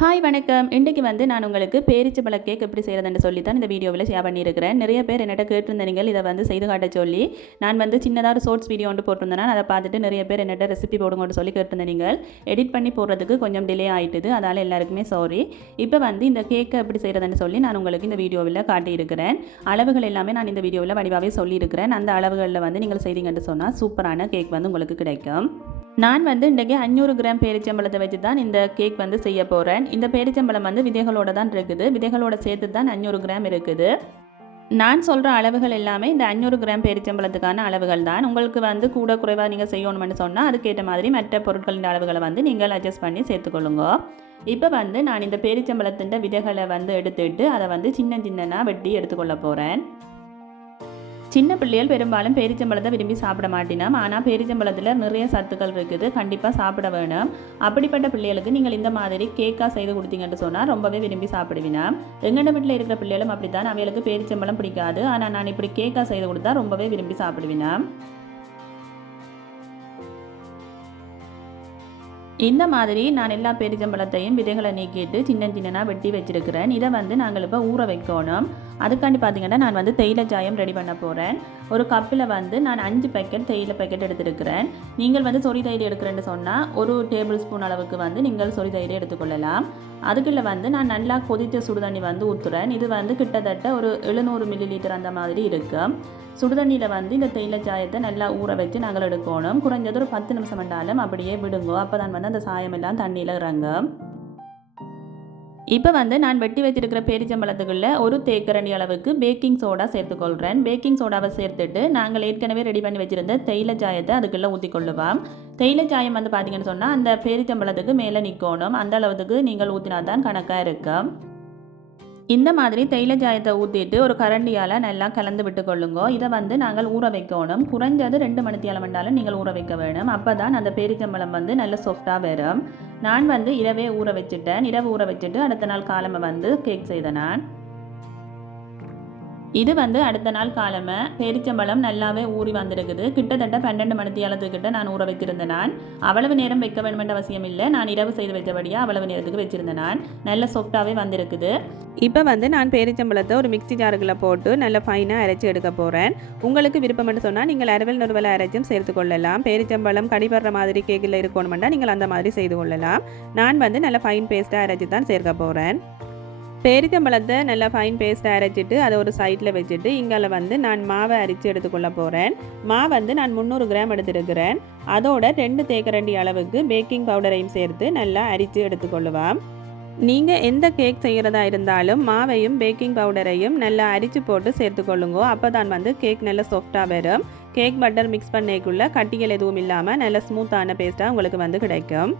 Hi வணக்கம். இன்றைக்கு நான் உங்களுக்கு பேரிச்சம்பழ கேக் எப்படி செய்கிறதுன்னு சொல்லி தான் இந்த வீடியோவில் ஷேர் பண்ணியிருக்கிறேன். நிறைய பேர் என்னிட்ட கேட்டிருந்தீங்க இதை செய்து காட்ட சொல்லி. நான் சின்னதாக ஒரு ஷார்ட்ஸ் வீடியோ ஒன்று போட்டிருந்தேன். அதை பார்த்துட்டு நிறைய பேர் என்னிட்ட ரெசிபி போடுங்கன்னு சொல்லி கேட்டிருந்தீங்க. எடிட் பண்ணி போடுறதுக்கு கொஞ்சம் டிலே ஆகிட்டுது, அதனால் எல்லாருக்குமே சாரி. இப்போ இந்த கேக்கை எப்படி செய்கிறதுன்னு சொல்லி நான் உங்களுக்கு இந்த வீடியோவில் காட்டியிருக்கிறேன். அளவுகள் எல்லாமே நான் இந்த வீடியோவில் வடிவாகவே சொல்லியிருக்கிறேன். அந்த அளவுகளில் நீங்கள் செய்தீங்கன்னு சொன்னால் சூப்பரான கேக் உங்களுக்கு கிடைக்கும். நான் இன்றைக்கி 500 கிராம் பேரிச்சம்பழத்தை வச்சு தான் இந்த கேக் செய்ய போகிறேன். இந்த பேரிச்சம்பழம் விதைகளோடு தான் இருக்குது. விதைகளோட சேர்த்து தான் 500 கிராம் இருக்குது. நான் சொல்கிற அளவுகள் எல்லாமே இந்த 500 கிராம் பேரிச்சம்பழத்துக்கான அளவுகள் தான். உங்களுக்கு கூட குறைவாக நீங்கள் செய்யணும்னு சொன்னால் அதுக்கேற்ற மாதிரி மற்ற பொருட்களின் அளவுகளை நீங்கள் அட்ஜஸ்ட் பண்ணி சேர்த்துக்கொள்ளுங்க. இப்போ நான் இந்த பேரிச்சம்பழத்தின் விதைகளை எடுத்துட்டு அதை சின்ன சின்னதாக வெட்டி எடுத்துக்கொள்ள போகிறேன். சின்ன பிள்ளைகள் பெரும்பாலும் பேரிச்சம்பழத்தை விரும்பி சாப்பிட மாட்டினோம். ஆனால் பேரிச்சம்பழத்தில் நிறைய சத்துக்கள் இருக்குது, கண்டிப்பாக சாப்பிட வேணும். அப்படிப்பட்ட பிள்ளைகளுக்கு நீங்கள் இந்த மாதிரி கேக்காக செய்து கொடுத்தீங்கன்னு சொன்னால் ரொம்பவே விரும்பி சாப்பிடுவினா. எங்கண்ட வீட்டில் இருக்கிற பிள்ளைகளும் அப்படித்தான், அவைகளுக்கு பேரிச்சம்பழம் பிடிக்காது. ஆனால் நான் இப்படி கேக்காக செய்து கொடுத்தா ரொம்பவே விரும்பி சாப்பிடுவினா. இந்த மாதிரி நான் எல்லா பேரிச்சம்பழத்தையும் விதைகளை நீக்கிட்டு சின்ன சின்னதாக வெட்டி வச்சுருக்கிறேன். இதை நாங்கள் இப்போ ஊற வைக்கணும். அதுக்காண்டி பார்த்தீங்கன்னா நான் தேயிலை சாயம் ரெடி பண்ண போகிறேன். ஒரு கப்பில் நான் 5 பேக்கெட் தேயிலை பேக்கெட் எடுத்துருக்கிறேன். நீங்கள் சொறி தயிர் எடுக்கிறேன்னு சொன்னால் ஒரு டேபிள் ஸ்பூன் அளவுக்கு நீங்கள் சொறி தயிர் எடுத்துக்கொள்ளலாம். அதுக்குள்ளே நான் நல்லா கொதித்த சுடுதண்ணி ஊற்றுறேன். இது கிட்டத்தட்ட ஒரு 700 மில்லிலிட்டர் அந்த மாதிரி இருக்கும். சுடுதண்ணியில் இந்த தேயிலை சாயத்தை நல்லா ஊற வச்சு நாங்கள் எடுக்கணும். குறைஞ்சது ஒரு 10 நிமிஷம் வேண்டாலும் அப்படியே விடுங்கோ. அப்போ தான் அந்த சாயமெல்லாம் தண்ணியில் இறங்கும். இப்போ நான் வெட்டி வச்சிருக்கிற பேரிச்சம்பழத்துக்குள்ள ஒரு தேக்கரண்டி அளவுக்கு பேக்கிங் சோடா சேர்த்துக்கொள்கிறேன். பேக்கிங் சோடாவை சேர்த்துட்டு நாங்கள் ஏற்கனவே ரெடி பண்ணி வச்சுருந்த தேயிலை சாயத்தை அதுக்குள்ளே ஊற்றிக்கொள்ளுவோம். தேயிலை சாயம் பார்த்தீங்கன்னு சொன்னால் அந்த பேரிச்சம்பழத்துக்கு மேலே நிற்கணும். அந்த அளவுக்கு நீங்கள் ஊற்றினா தான் கணக்காக இருக்கும். இந்த மாதிரி தேயிலை சாயத்தை ஊற்றிட்டு ஒரு கரண்டியால் நல்லா கலந்து விட்டுக்கொள்ளுங்க. இதை நாங்கள் ஊற வைக்கணும். குறைஞ்சது 2 மணித்தியாலம் வேண்டாலும் நீங்கள் ஊற வைக்க வேணும். அப்போ தான் அந்த பேரிச்சம்பழம் நல்ல சாஃப்டாக வரும். நான் இரவே ஊற வச்சுட்டேன். இரவு ஊற வச்சுட்டு அடுத்த நாள் காலமை கேக் செய்தேன். நான் இது அடுத்த நாள் காலமை பேரிச்சம்பழம் நல்லாவே ஊறி வந்திருக்குது. கிட்டத்தட்ட 12 மணித்தியாலத்துக்கிட்ட நான் ஊற வச்சிருந்தேன். நான் அவ்வளவு நேரம் வைக்க வேண்டுமென்ற அவசியம் இல்லை. நான் இரவு செய்து வச்சபடியாக அவ்வளவு நேரத்துக்கு வச்சுருந்தேன். நான் நல்ல சாஃப்டாகவே வந்திருக்குது. இப்போ நான் பேரிச்சம்பழத்தை ஒரு மிக்சி ஜாருக்குள்ளே போட்டு நல்ல ஃபைனாக அரைச்சி எடுக்க போகிறேன். உங்களுக்கு விருப்பம்னு சொன்னால் நீங்கள் அரைவல் நுறுவலை அரைச்சும் சேர்த்து கொள்ளலாம். பேரிச்சம்பழம் கடிபடுற மாதிரி கேக்கில் இருக்கணுமெண்டா நீங்கள் அந்த மாதிரி செய்து கொள்ளலாம். நான் நல்ல ஃபைன் பேஸ்ட்டாக அரைச்சி தான் சேர்க்க போகிறேன். பேரிச்சம்பழத்தை நல்லா ஃபைன் பேஸ்ட்டாக அரைச்சிட்டு அதை ஒரு சைடில் வச்சுட்டு இங்கே நான் மாவை அரைச்சி எடுத்துக்கொள்ள போகிறேன். மாவு நான் 300 கிராம் எடுத்துருக்கிறேன். அதோட 2 தேக்கரண்டி அளவுக்கு பேக்கிங் பவுடரையும் சேர்த்து நல்லா அரைச்சி எடுத்துக்கொள்ளுவோம். நீங்கள் எந்த கேக் செய்கிறதா இருந்தாலும் மாவையும் பேக்கிங் பவுடரையும் நல்லா அரிச்சு போட்டு சேர்த்துக்கொள்ளுங்க. அப்போ தான் கேக் நல்லா சாஃப்டாக வரும். கேக் பட்டர் மிக்ஸ் பண்ணிக்குள்ளே கட்டிகள் எதுவும் இல்லாமல் நல்ல ஸ்மூத்தான பேஸ்ட்டாக உங்களுக்கு கிடைக்கும்.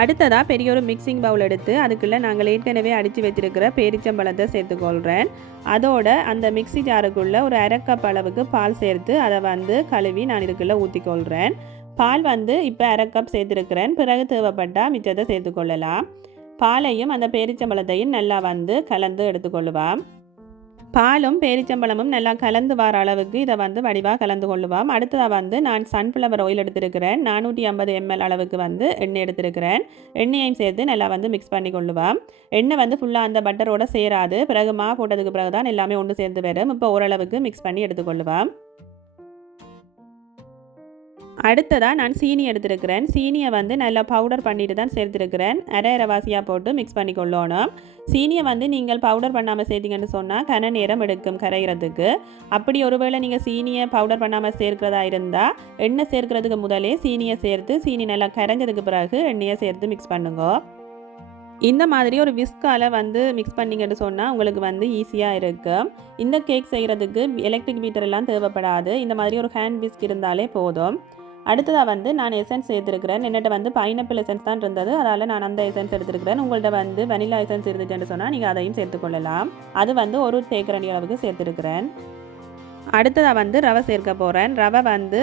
அடுத்ததாக பெரிய ஒரு மிக்சிங் பவுல் எடுத்து அதுக்குள்ளே நாங்கள் ஏற்கனவே அடித்து வச்சுருக்கிற பேரிச்சம்பழத்தை சேர்த்துக்கொள்கிறேன். அதோட அந்த மிக்சி ஜாருக்குள்ளே ஒரு 1/2 கப் அளவுக்கு பால் சேர்த்து அதை கழுவி நான் இதுக்குள்ளே ஊற்றிக்கொள்கிறேன். பால் இப்போ 1/2 கப் சேர்த்துருக்கிறேன். பிறகு தேவைப்பட்டால் மிச்சத்தை சேர்த்துக்கொள்ளலாம். பாலையும் அந்த பேரிச்சம்பழத்தையும் நல்லா கலந்து எடுத்துக்கொள்ளுவோம். பாலும் பேரிச்சம்பழமும் நல்லா கலந்து வர அளவுக்கு இதை வடிவாக கலந்து கொள்ளுவோம். அடுத்ததாக நான் சன்ஃப்ளவர் ஆயில் எடுத்துருக்கிறேன். 450 ml அளவுக்கு எண்ணெய் எடுத்துருக்கிறேன். எண்ணெயையும் சேர்த்து நல்லா மிக்ஸ் பண்ணி கொள்ளுவோம். எண்ணெய் ஃபுல்லாக அந்த பட்டரோட சேராது. பிறகு மா போட்டதுக்கு பிறகு தான் எல்லாமே ஒன்று சேர்ந்து வரும். இப்போ ஓரளவுக்கு மிக்ஸ் பண்ணி எடுத்துக்கொள்ளுவோம். அடுத்ததாக நான் சீனி எடுத்துருக்கிறேன். சீனியை நல்லா பவுடர் பண்ணிட்டு தான் சேர்த்துருக்கிறேன். அரை வாசியாக போட்டு மிக்ஸ் பண்ணி கொள்ளணும். சீனியை நீங்கள் பவுடர் பண்ணாமல் சேர்த்திங்கன்னு சொன்னால் கன நேரம் எடுக்கும் கரைகிறதுக்கு. அப்படி ஒருவேளை நீங்கள் சீனியை பவுடர் பண்ணாமல் சேர்க்கிறதா இருந்தால் எண்ணெய் சேர்க்கிறதுக்கு முதலே சீனியை சேர்த்து சீனி நல்லா கரைஞ்சதுக்கு பிறகு எண்ணெயை சேர்த்து மிக்ஸ் பண்ணுங்க. இந்த மாதிரி ஒரு விஸ்கால் மிக்ஸ் பண்ணிங்கன்னு சொன்னால் உங்களுக்கு ஈஸியாக இருக்கும். இந்த கேக் செய்கிறதுக்கு எலக்ட்ரிக் பீட்டர் எல்லாம் தேவைப்படாது. இந்த மாதிரி ஒரு ஹேண்ட் விஸ்க் இருந்தாலே போதும். அடுத்ததாக நான் எசன்ஸ் சேர்த்துருக்கிறேன். என்னட்ட பைனாப்பிள் எசன்ஸ் தான் இருந்தது, அதால் நான் அந்த எசன்ஸ் எடுத்துருக்கிறேன். உங்கள்கிட்ட வெனிலா எசன்ஸ் இருந்துச்சுன்னு சொன்னால் நீங்கள் அதையும் சேர்த்துக்கொள்ளலாம். அது ஒரு தேக்கரண்டி அளவுக்கு சேர்த்துருக்கிறேன். அடுத்ததாக ரவை சேர்க்க போகிறேன். ரவை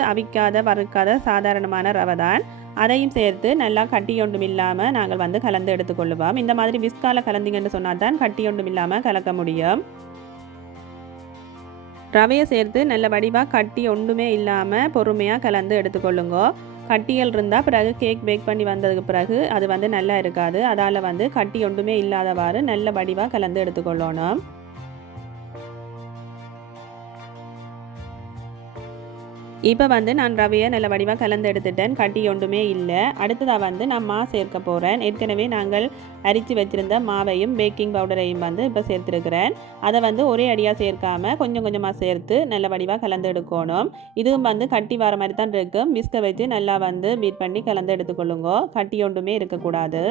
அவிக்காத வறுக்காத சாதாரணமான ரவை தான். அதையும் சேர்த்து நல்லா கட்டி ஒன்றும் இல்லாமல் நாங்கள் கலந்து எடுத்துக்கொள்ளுவோம். இந்த மாதிரி விஸ்கால கலந்திங்கன்னு சொன்னால் தான் கட்டி ஒன்றும் இல்லாமல் கலக்க முடியும். ரவையை சேர்த்து நல்ல வடிவாக கட்டி ஒன்றுமே இல்லாமல் பொறுமையாக கலந்து எடுத்துக்கொள்ளுங்க. கட்டிகள் இருந்தால் பிறகு கேக் பேக் பண்ணி வந்ததுக்கு பிறகு அது வந்து நல்லா இருக்காது. அதால் வந்து கட்டி ஒன்றுமே இல்லாதவாறு நல்ல வடிவாக கலந்து எடுத்துக்கொள்ளணும். இப்போ வந்து நான் ரவையை நல்ல வடிவாக கலந்து எடுத்துட்டேன். கட்டி ஒன்றுமே இல்லை. அடுத்ததாக வந்து நான் மாவு சேர்க்க போகிறேன். ஏற்கனவே நாங்கள் அரித்து வச்சுருந்த மாவையும் பேக்கிங் பவுடரையும் வந்து இப்போ சேர்த்துருக்கிறேன். அதை வந்து ஒரே அடியாக சேர்க்காமல் கொஞ்சம் கொஞ்சமாக சேர்த்து நல்ல வடிவாக கலந்து எடுக்கணும். இதுவும் வந்து கட்டி வர மாதிரி தான் இருக்கும். விஸ்கை வச்சு நல்லா வந்து பீட் பண்ணி கலந்து எடுத்துக்கொள்ளுங்க. கட்டி ஒன்றுமே இருக்கக்கூடாது.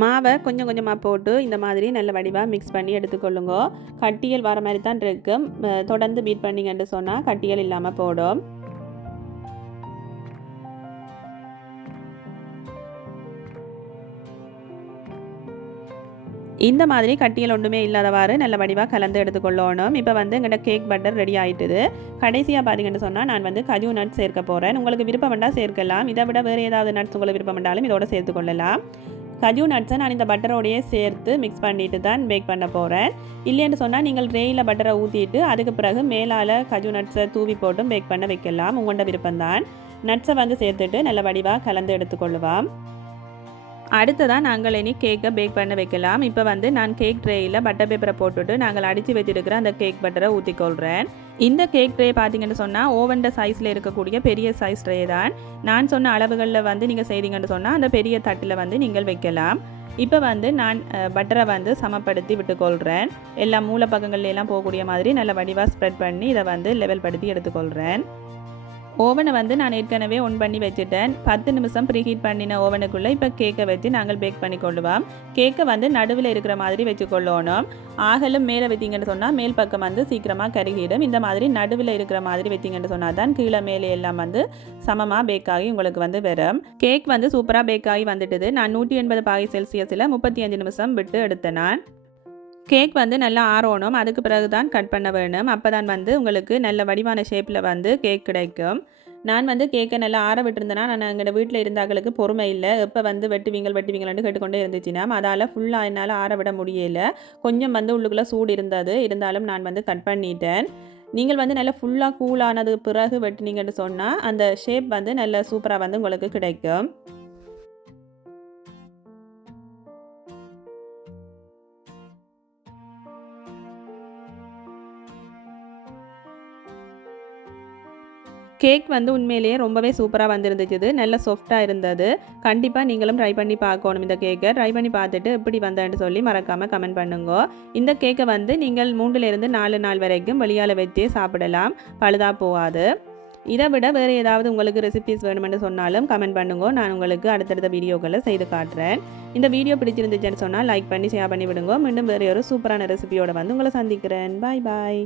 மாவை கொஞ்சம் கொஞ்சமாக போட்டு இந்த மாதிரி நல்ல வடிவாக மிக்ஸ் பண்ணி எடுத்துக்கொள்ளுங்க. கட்டியல் வர மாதிரி தான் இருக்கும். தொடர்ந்து பீட் பண்ணிங்கன்னு சொன்னால் கட்டியல் இல்லாமல் போடும். இந்த மாதிரி கட்டியல் ஒன்றுமே இல்லாதவாறு நல்ல வடிவாக கலந்து எடுத்துக்கொள்ளணும். இப்போ வந்து எங்கள்கிட்ட கேக் பட்டர் ரெடி ஆகிட்டுது. கடைசியாக பார்த்தீங்கன்னு சொன்னால் நான் வந்து கஜு நட்ஸ் சேர்க்க போகிறேன். உங்களுக்கு விருப்பம் வேண்டால் சேர்க்கலாம். இதை விட வேறு ஏதாவது நட்ஸ் உங்களுக்கு விருப்பம் வேண்டாலும் இதோட சேர்த்துக்கொள்ளலாம். கஜு நட்ஸை நான் இந்த பட்டரோடையே சேர்த்து மிக்ஸ் பண்ணிட்டு தான் பேக் பண்ண போகிறேன். இல்லைன்னு சொன்னால் நீங்கள் ட்ரேயில் பட்டரை ஊற்றிட்டு அதுக்கு பிறகு மேலால் கஜு நட்ஸை தூவி போட்டும் பேக் பண்ண வைக்கலாம். உங்களோட விருப்பம்தான். நட்ஸை வந்து சேர்த்துட்டு நல்ல வடிவாக கலந்து எடுத்துக்கொள்ளுவோம். அடுத்ததான் நாங்கள் இனி கேக்கை பேக் பண்ண வைக்கலாம். இப்போ வந்து நான் கேக் ட்ரேயில் பட்டர் பேப்பரை போட்டுட்டு நாங்கள் அடித்து வச்சிருக்கிற அந்த கேக் பட்டரை ஊற்றிக்கொள்கிறேன். இந்த கேக் ட்ரே பார்த்தீங்கன்னு சொன்னால் ஓவன் சைஸில் இருக்கக்கூடிய பெரிய சைஸ் ட்ரே தான். நான் சொன்ன அளவுகளில் வந்து நீங்கள் செய்தீங்கன்னு சொன்னால் அந்த பெரிய தட்டில் வந்து நீங்கள் வைக்கலாம். இப்போ வந்து நான் பட்டரை வந்து சமப்படுத்தி விட்டுக்கொள்கிறேன். எல்லா மூல பக்கங்கள்லாம் போகக்கூடிய மாதிரி நல்ல வடிவாக ஸ்ப்ரெட் பண்ணி இதை வந்து லெவல் படுத்தி எடுத்துக்கொள்கிறேன். ஓவனை வந்து நான் ஏற்கனவே ஒன் பண்ணி வச்சுட்டேன். 10 நிமிஷம் ப்ரீஹீட் பண்ணின ஓவனுக்குள்ளே இப்போ கேக்கை வச்சு நாங்கள் பேக் பண்ணி கொள்ளுவோம். கேக்கை வந்து நடுவில் இருக்கிற மாதிரி வச்சுக்கொள்ளணும். ஆகலும் மேலே வைத்தீங்கன்னு சொன்னால் மேல் பக்கம் வந்து சீக்கிரமாக கருகிடும். இந்த மாதிரி நடுவில் இருக்கிற மாதிரி வைத்தீங்கன்னு சொன்னால் தான் கீழே மேலே எல்லாம் வந்து சமமாக பேக் ஆகி உங்களுக்கு வந்து வரும். கேக் வந்து சூப்பராக பேக் ஆகி வந்துட்டுது. நான் 180 பாகை செல்சியஸில் 35 நிமிஷம் விட்டு எடுத்தேன். நான் கேக் வந்து நல்லா ஆறணும். அதுக்கு பிறகு தான் கட் பண்ண வேணும். அப்போ தான் வந்து உங்களுக்கு நல்ல வடிவான ஷேப்பில் வந்து கேக் கிடைக்கும். நான் வந்து கேக்கை நல்லா ஆற விட்டுருந்தேன்னா நான் எங்கள் வீட்டில் இருந்தாங்களுக்கு பொறுமை இல்லை. எப்போ வந்து வெட்டுவீங்கள்னு கேட்டுக்கொண்டே இருந்துச்சுன்னா அதால் ஃபுல்லாக என்னால் ஆற விட முடியலை. கொஞ்சம் வந்து உள்ளுக்குள்ளே சூடு இருந்தது. இருந்தாலும் நான் வந்து கட் பண்ணிட்டேன். நீங்கள் வந்து நல்லா ஃபுல்லாக கூலானது பிறகு வெட்டினீங்கன்னு சொன்னால் அந்த ஷேப் வந்து நல்ல சூப்பராக வந்து உங்களுக்கு கிடைக்கும். கேக் வந்து உண்மையிலேயே ரொம்பவே சூப்பராக வந்துருந்துச்சு. நல்ல சாஃப்டாக இருந்தது. கண்டிப்பாக நீங்களும் ட்ரை பண்ணி பார்க்கணும். இந்த கேக்கை ட்ரை பண்ணி பார்த்துட்டு எப்படி வந்தேன்னு சொல்லி மறக்காமல் கமெண்ட் பண்ணுங்க. இந்த கேக்கை வந்து நீங்கள் 3-4 நாள் வரைக்கும் வெளியால் வச்சே சாப்பிடலாம். பழுதாக போகாது. இதை விட வேறு ஏதாவது உங்களுக்கு ரெசிபிஸ் வேணுமென்று சொன்னாலும் கமெண்ட் பண்ணுங்க. நான் உங்களுக்கு அடுத்தடுத்த வீடியோக்களை செய்து காட்டுறேன். இந்த வீடியோ பிடிச்சிருந்துச்சுன்னு சொன்னால் லைக் பண்ணி ஷேர் பண்ணி விடுங்க. மீண்டும் வேறு ஒரு சூப்பரான ரெசிபியோட வந்து உங்களை சந்திக்கிறேன். பாய் பாய்.